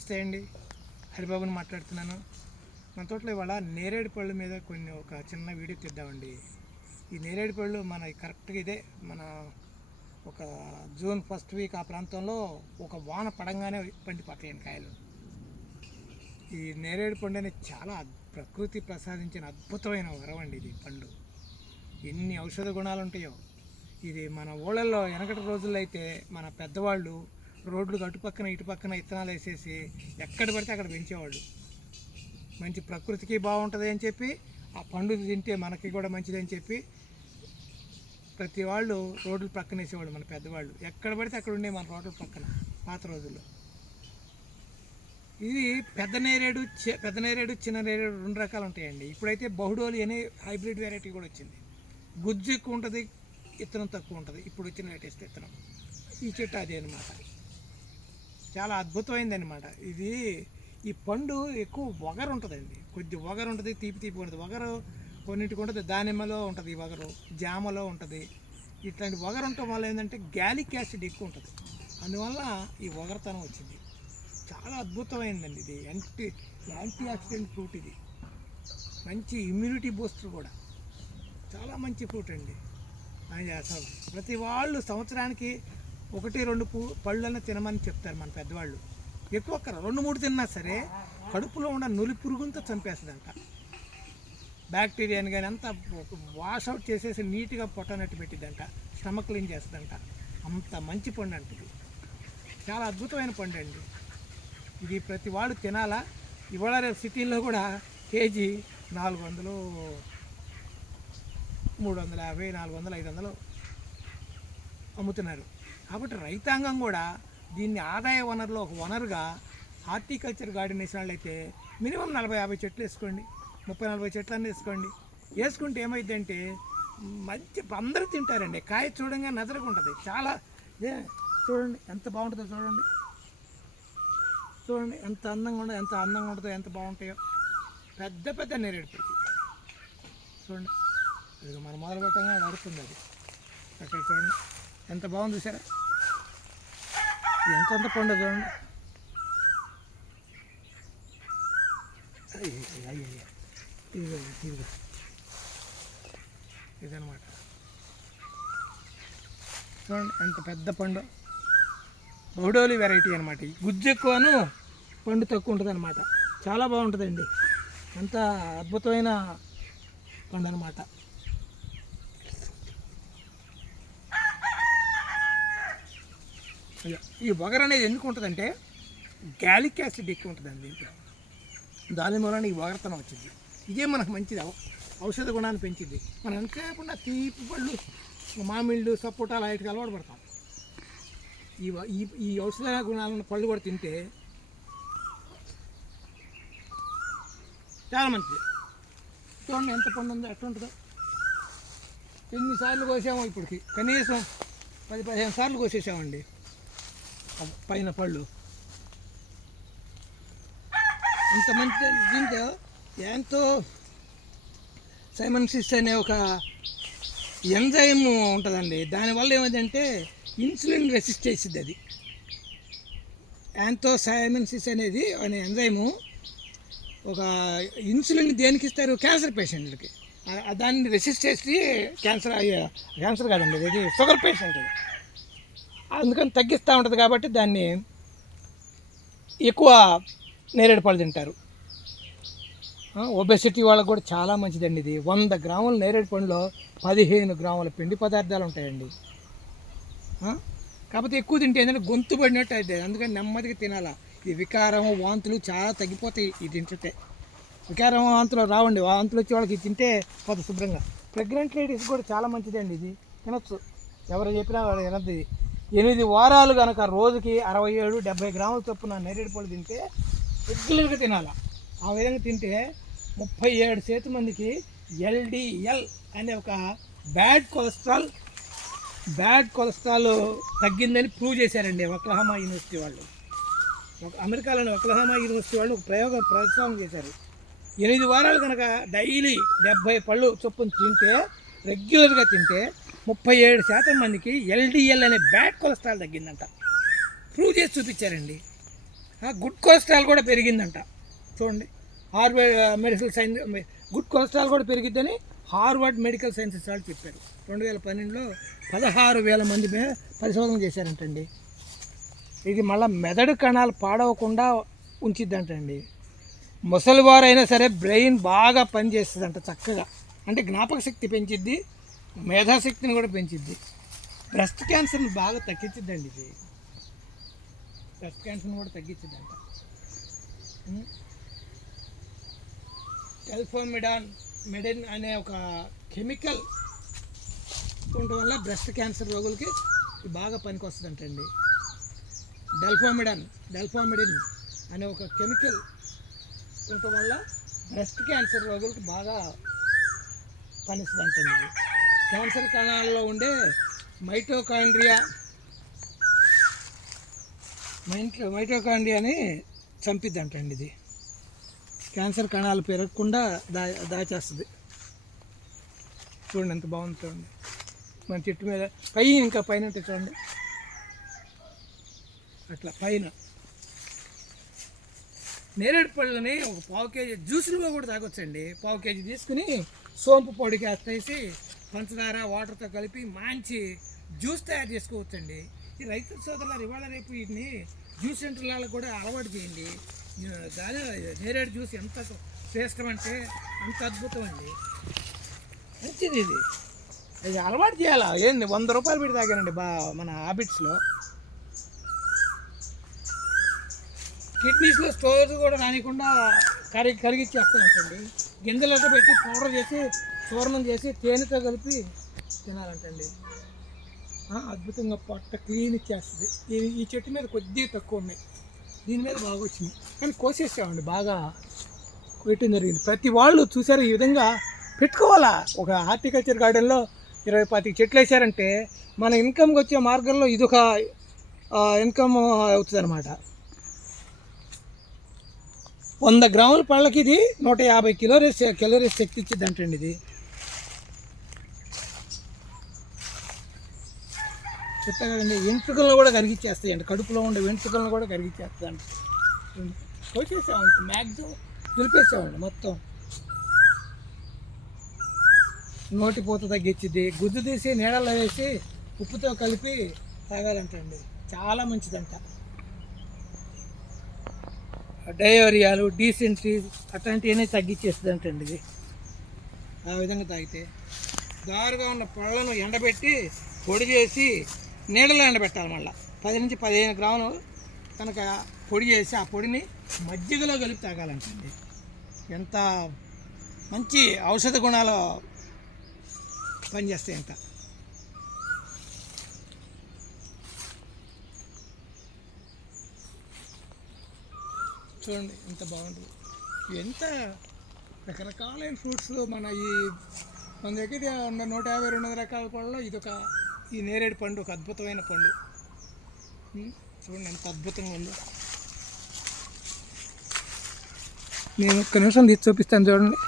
నమస్తే అండి, హరిబాబుని మాట్లాడుతున్నాను. మన తోటలో ఇవాళ నేరేడు పళ్ళు మీద ఒక చిన్న వీడియో తీద్దామండి. ఈ నేరేడు పళ్ళు మన కరెక్ట్గా ఇదే మన ఒక జూన్ ఫస్ట్ వీక్ ఆ ప్రాంతంలో ఒక వాన పడంగానే పండి పట్టలేని కాయలు. ఈ నేరేడు పండు అనేది చాలా ప్రకృతి ప్రసాదించిన అద్భుతమైన వరం అండి. ఇది పండు ఎన్ని ఔషధ గుణాలు ఉంటాయో. ఇది మన ఊళ్ళల్లో వెనకటి రోజుల్లో అయితే మన పెద్దవాళ్ళు రోడ్లు అటుపక్కన ఇటుపక్కన విత్తనాలు వేసేసి ఎక్కడ పడితే అక్కడ పెంచేవాళ్ళు. మంచి ప్రకృతికి బాగుంటుంది అని చెప్పి, ఆ పండు తింటే మనకి కూడా మంచిది అని చెప్పి ప్రతి వాళ్ళు రోడ్లు పక్కన వేసేవాళ్ళు. మన పెద్దవాళ్ళు ఎక్కడ పడితే అక్కడ ఉండే మన రోడ్ల పక్కన పాత రోజుల్లో. ఇది పెద్ద నేరేడు, చిన్న నేరేడు రెండు రకాలు ఉంటాయండి. ఇప్పుడైతే బహుడోలి అనే హైబ్రిడ్ వెరైటీ కూడా వచ్చింది. గుజ్జు ఎక్కువ ఉంటుంది, విత్తనం తక్కువ ఉంటుంది. ఇప్పుడు వచ్చిన లేటెస్ట్ విత్తనం ఈ చెట్టు అదే అనమాట. చాలా అద్భుతమైంది అనమాట. ఇది ఈ పండు ఎక్కువ వగరు ఉంటుందండి, కొద్ది వగరు ఉంటుంది, తీపి ఉంటుంది. వగరు కొన్నింటికి ఉంటుంది, దానిమ్మలో ఉంటుంది, ఈ వగరు జామలో ఉంటుంది. ఇట్లాంటి వగరు ఉండటం వల్ల ఏంటంటే గ్యాలిక్ యాసిడ్ ఎక్కువ ఉంటుంది, అందువల్ల ఈ వగరతనం వచ్చింది. చాలా అద్భుతమైందండి. ఇది యాంటీ ఆక్సిడెంట్ ఫ్రూట్. ఇది మంచి ఇమ్యూనిటీ బూస్టర్ కూడా. చాలా మంచి ఫ్రూట్ అండి. అసలు ప్రతి వాళ్ళు సంవత్సరానికి 1-2 పళ్ళన్నా తినమని చెప్తారు మన పెద్దవాళ్ళు. ఎక్కువ 2-3 తిన్నా సరే కడుపులో ఉన్న నులి పురుగుంతో చంపేస్తుందంట. బ్యాక్టీరియాని కానీ అంతా వాషౌట్ చేసేసి నీట్గా పొట్టనట్టు పెట్టిద్దంట, స్టమక్ క్లీన్ చేస్తుందంట. అంత మంచి పండు అంటుంది. చాలా అద్భుతమైన పండు అండి. ఇది ప్రతి వాళ్ళు తినాలా. ఇవాళ రేపు సిటీల్లో కూడా కేజీ 400, 350, 400, 500 అమ్ముతున్నారు. కాబట్టి రైతాంగం కూడా దీన్ని ఆదాయ వనరులో ఒక వనరుగా హార్టికల్చర్ గార్డెన్ వేసిన వాళ్ళైతే మినిమం 40-50 చెట్లు వేసుకోండి, 30-40 చెట్లన్నీ వేసుకోండి. వేసుకుంటే ఏమైందంటే మంచి అందరూ తింటారండి. కాయ చూడంగా నజరకు ఉంటుంది. చాలా చూడండి ఎంత బాగుంటుందో, చూడండి ఎంత అందంగా ఉంటుందో, ఎంత బాగుంటాయో. పెద్ద పెద్ద నేరేడు పళ్ళు చూడండి. ఇది మనం మొదలు పెట్టంగా నడుస్తుంది. అది అక్కడ చూడండి ఎంత బాగుంది చూసారా. ఎంత పండు చూడండి. ఇదనమాట. చూడండి ఎంత పెద్ద పండు. బహుడోలి వెరైటీ అనమాట. గుజ్జు ఎక్కువను పండు తక్కువ ఉంటుంది అనమాట. చాలా బాగుంటుందండి. అంత అద్భుతమైన పండు అనమాట. ఈ వగర్ అనేది ఎందుకు ఉంటుందంటే గ్యాలిక్ యాసిడ్ ఎక్కువ ఉంటుందండి దీంట్లో. దాని మూలన ఈ వగరతనం వచ్చింది. ఇదే మనకు మంచిది, ఔషధ గుణాన్ని పెంచింది. మనం ఎంతసేపకుండా తీపి పళ్ళు, మామిళ్ళు, సపోటాలు వాటికి అలవాటు పడతాం. ఈ ఔషధ గుణాలను పళ్ళు కూడా తింటే చాలా మంచిది. చూడండి ఎంత పండు ఉందో, ఎట్లా ఉంటుందో. ఎన్నిసార్లు కోసామో ఇప్పటికి, కనీసం 10-15 సార్లు కోసేసామండి పైన పళ్ళు. అంత మంచి. దీంట్లో ఎంతో సైమన్సిస్ అనే ఒక ఎంజైమ్ ఉంటుందండి. దానివల్ల ఏమైందంటే ఇన్సులిన్ రెసిస్ట్ చేసిద్ది. అది యాంతో సైమన్సిస్ అనేది అనే ఎంజైము ఒక ఇన్సులిన్ దేనికి ఇస్తారు? క్యాన్సర్ పేషెంట్లకి. దాన్ని రెసిస్ట్ చేసి క్యాన్సర్ కాదండి, ఇది షుగర్ పేషెంట్. అందుకని తగ్గిస్తూ ఉంటుంది. కాబట్టి దాన్ని ఎక్కువ నేరేడు పళ్ళు తింటారు. ఒబెసిటీ వాళ్ళకు కూడా చాలా మంచిదండి. ఇది 100 గ్రాముల నేరేడు పండులో 15 గ్రాముల పిండి పదార్థాలు ఉంటాయండి. కాకపోతే ఎక్కువ తింటే ఏంటంటే గొంతు పడినట్టు అవుతుంది. అందుకని నెమ్మదిగా తినాలా. ఈ వికారం, వాంతులు చాలా తగ్గిపోతాయి ఇది తింటే. వికారం, వాంతులు రావండి. వాంతులు వచ్చే వాళ్ళకి తింటే కొంత శుభ్రంగా. ప్రెగ్నెంట్ లేడీస్ కూడా చాలా మంచిదండి. ఇది తినొచ్చు, ఎవరు చెప్పినా వాళ్ళు తినద్దు. 8 వారాలు కనుక రోజుకి 67-70 గ్రాముల చొప్పున నేరేడు పళ్ళు తింటే రెగ్యులర్గా తినాలా. ఆ విధంగా తింటే 37% మందికి LDL అనే ఒక బ్యాడ్ కొలెస్ట్రాల్ తగ్గిందని ప్రూవ్ చేశారండి ఒక్లహోమా యూనివర్సిటీ వాళ్ళు. అమెరికాలోని ఒక్లహోమా యూనివర్సిటీ వాళ్ళు ఒక ప్రయోగం చేశారు. 8 వారాలు కనుక డైలీ 70 పళ్ళు చొప్పున తింటే, రెగ్యులర్గా తింటే 37% మందికి LDL అనే బ్యాడ్ కొలెస్ట్రాల్ తగ్గిందంట. ప్రూవ్ చేసి చూపించారండి. గుడ్ కొలెస్ట్రాల్ కూడా పెరిగిందంట. చూడండి, Harvard medical science good cholesterol కూడా పెరిగిద్దని హార్వర్డ్ మెడికల్ సైన్సెస్ వాళ్ళు చెప్పారు. 2012లో 16,000 మంది మీద పరిశోధన చేశారంటండి. ఇది మళ్ళీ మెదడు కణాలు పాడవకుండా ఉంచిద్దంటండి. ముసలివారైనా సరే బ్రెయిన్ బాగా పనిచేస్తుందంట చక్కగా. అంటే జ్ఞాపక శక్తి పెంచిద్ది, మేధాశక్తిని కూడా పెంచిద్ది. బ్రెస్ట్ క్యాన్సర్ని బాగా తగ్గించిద్దండి. ఇది బ్రెస్ట్ క్యాన్సర్ని కూడా తగ్గించిద్దంట. మెడిన్ అనే ఒక కెమికల్ ఉండటం వల్ల బ్రెస్ట్ క్యాన్సర్ రోగులకి బాగా పనికి వస్తుందంటండి. డెల్ఫామిడిన్ అనే ఒక కెమికల్ ఉండటం వల్ల బ్రెస్ట్ క్యాన్సర్ రోగులకి బాగా పనిస్తుందంటండి. ఇది క్యాన్సర్ కణాల్లో ఉండే మైటోకాండ్రియాని చంపిద్దంటండి. ఇది క్యాన్సర్ కణాలు పెరగకుండా దాచేస్తుంది. చూడండి ఎంత బాగుంది. చూడండి మన చెట్టు మీద ఇంకా పైన ఉంటుంది చూడండి, అట్లా పైన. నేరేడు పళ్ళని ఒక 1/4 కేజీ జ్యూసులుగా కూడా తాగొచ్చండి. 1/4 కేజీ తీసుకుని సోంపు పొడికి వేసి పంచదార వాటర్తో కలిపి మంచి జ్యూస్ తయారు చేసుకోవచ్చండి. ఈ రైతు సోదరులు ఇవాళ రేపు వీటిని జ్యూస్ సెంటర్లలో కూడా అలవాటు చేయండి. నేరేడు జ్యూస్ ఎంత శ్రేష్టం అంటే అంత అద్భుతం అండి. మంచిది ఇది అలవాటు చేయాలా. ఏంది 100 రూపాయలు పెట్టి తాగానండి మన హ్యాబిట్స్లో. కిడ్నీస్లో స్టోన్స్ కూడా రానికుండా కరిగిచ్చేస్తాయంటండి. గింజలతో పెట్టి పౌడర్ చేసి చూర్ణం చేసి తేనెతో కలిపి తినాలంటండి. అద్భుతంగా పొట్ట క్లీన్ ఇచ్చేస్తుంది. ఈ చెట్టు మీద కొద్దిగా తక్కువ ఉన్నాయి, దీని మీద బాగా వచ్చింది. కానీ కోసేసామండి, బాగా కొట్టడం జరిగింది. ప్రతి వాళ్ళు చూసారు ఈ విధంగా పెట్టుకోవాలా. ఒక హార్టికల్చర్ గార్డెన్లో 20-25 చెట్లు వేసారంటే మన ఇన్కమ్కి వచ్చే మార్గంలో ఇదొక ఇన్కమ్ అవుతుంది అనమాట. 100 గ్రాముల పళ్ళకి ఇది 150 కిలోరీస్ శక్తి ఇచ్చింది అంటండి. ఇది చెప్తా కదండి, వెంట్రుకలను కూడా కరిగిచ్చేస్తాయి అండి. కడుపులో ఉండే వెంట్రుకలను కూడా కరిగిచ్చేస్తాయి అండి. వచ్చేసామండి, మ్యాక్సిమం దులిపేసామండి మొత్తం. నోటిపూత తగ్గించింది. గుజ్జు తీసి నీళ్ళలో వేసి ఉప్పుతో కలిపి తాగాలంటండి, చాలా మంచిదంట. డయోరియాలు, డీసెంట్రీ అట్లాంటివన్నీ తగ్గించేస్తుంది అంటండి. ఇది ఆ విధంగా తాగితే దారుగా ఉన్న పళ్ళను ఎండబెట్టి పొడి చేసి నీళ్ళలో ఎండబెట్టాలి. మళ్ళీ 10 నుంచి 15 గ్రాములు కనుక పొడి చేసి ఆ పొడిని మజ్జిగలో కలిపి తాగాలంటండి. ఎంత మంచి ఔషధ గుణాలు పనిచేస్తాయి అంట. చూడండి ఎంత బాగుంటుంది. ఎంత రకరకాలైన ఫ్రూట్స్ మన దగ్గర ఉన్న 150-200 రకాల పళ్ళలో ఈ నేరేడు పండు ఒక అద్భుతమైన పండు. చూడండి ఎంత అద్భుతంగా ఉందో. నేను ఒక్క నిమిషం తీసి చూపిస్తాను చూడండి.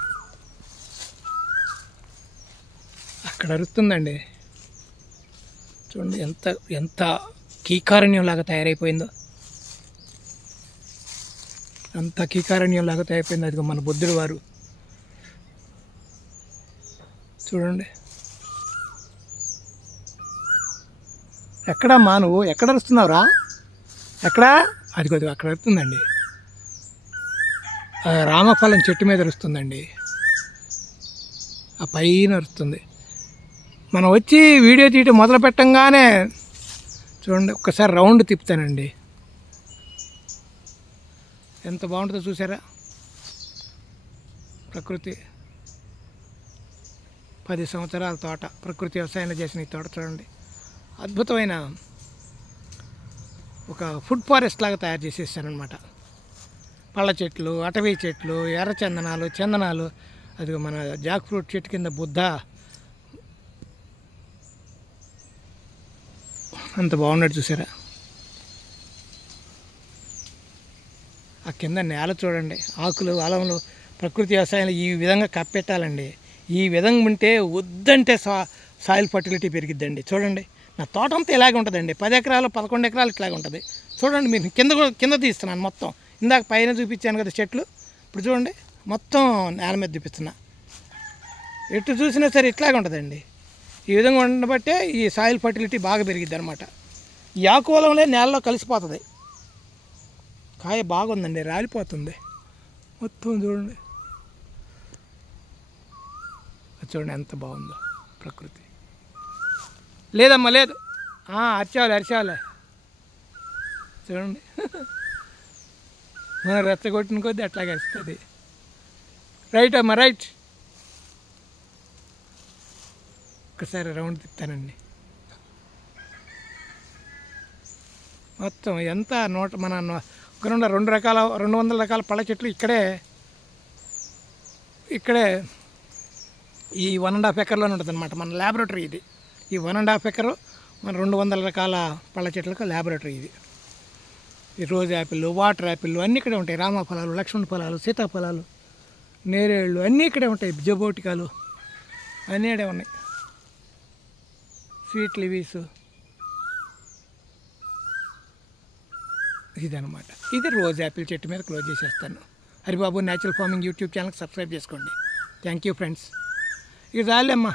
అక్కడ అరుస్తుందండి చూడండి, ఎంత కీకారణ్యంలాగా తయారైపోయిందో. అంత కీకారణ్యంలాగా తయారైపోయింది. అది మన బుద్ధుడు వారు చూడండి. ఎక్కడమ్మా నువ్వు ఎక్కడ అరుస్తున్నావురా? ఎక్కడా? అదిగో అక్కడ అరుస్తుందండి. రామఫలం చెట్టు మీద అరుస్తుందండి, ఆ పైన అరుస్తుంది. మనం వచ్చి వీడియో తీయటం మొదలు పెట్టంగానే చూడండి, ఒక్కసారి రౌండ్ తిప్పుతానండి. ఎంత బాగుంటుందో చూసారా. ప్రకృతి 10 సంవత్సరాల తోట, ప్రకృతి వ్యవసాయంలో చేసిన ఈ తోట చూడండి. అద్భుతమైన ఒక ఫుడ్ ఫారెస్ట్ లాగా తయారు చేసేసానమాట. పళ్ళ చెట్లు, అటవీ చెట్లు, ఎర్ర చందనాలు, అది మన జాక్ ఫ్రూట్ చెట్టు కింద బుద్ధ. అంత బాగున్నాడు చూసారా. ఆ కింద నేల చూడండి, ఆకులు అలములు. ప్రకృతి వ్యవసాయంలో ఈ విధంగా కప్పెట్టాలండి. ఈ విధంగా ఉంటే వద్దంటే సాయిల్ ఫర్టిలిటీ పెరిగిద్దండి. చూడండి నా తోట అంతా ఇలాగే ఉంటుందండి. 10 ఎకరాలు 11 ఎకరాలు ఇట్లాగే ఉంటుంది. చూడండి మీరు కింద తీస్తున్నాను మొత్తం. ఇందాక పైన చూపించాను కదా చెట్లు, ఇప్పుడు చూడండి మొత్తం నేల మీద చూపిస్తున్నా. ఎటు చూసినా సరే ఇట్లాగే ఉంటుందండి. ఈ విధంగా ఉండబట్టే ఈ సాయిల్ ఫర్టిలిటీ బాగా పెరిగిద్ది అనమాట. ఈ ఆకువలంలో నేలలో కలిసిపోతుంది. కాయ బాగుందండి, రాలిపోతుంది మొత్తం. చూడండి చూడండి ఎంత బాగుందో ప్రకృతి. లేదమ్మా లేదు, అరిచాలే చూడండి. మనం రెచ్చగొట్టిన కొద్దీ అట్లాగే వస్తుంది. రైట్ అమ్మా రైట్. ఒకసారి రౌండ్ తిప్పానండి మొత్తం. ఎంత మన 200 రకాల పళ్ళ చెట్లు ఇక్కడే ఈ 1.5 ఎకర్లోనే ఉంటుంది అనమాట మన ల్యాబొరేటరీ. ఇది ఈ 1.5 ఎకరు మన 200 రకాల పళ్ళ చెట్లకు ల్యాబొరేటరీ. ఇది ఈ రోజ్ యాపిల్, వాటర్ యాపిల్ అన్నీ ఇక్కడే ఉంటాయి. రామఫలాలు, లక్ష్మణ ఫలాలు, సీతాఫలాలు, నేరేళ్ళు అన్నీ ఇక్కడే ఉంటాయి. జబోటికాలు అన్నీ ఇక్కడే ఉన్నాయి. స్వీట్ లివీస్ ఇదనమాట. ఇది రోజ్ యాపిల్ చెట్టు మీద క్లోజ్ చేసేస్తాను. హరిబాబు న్యాచురల్ ఫార్మింగ్ యూట్యూబ్ ఛానల్కి సబ్స్క్రైబ్ చేసుకోండి. Thank you friends. ఇక చాలేమ్మా.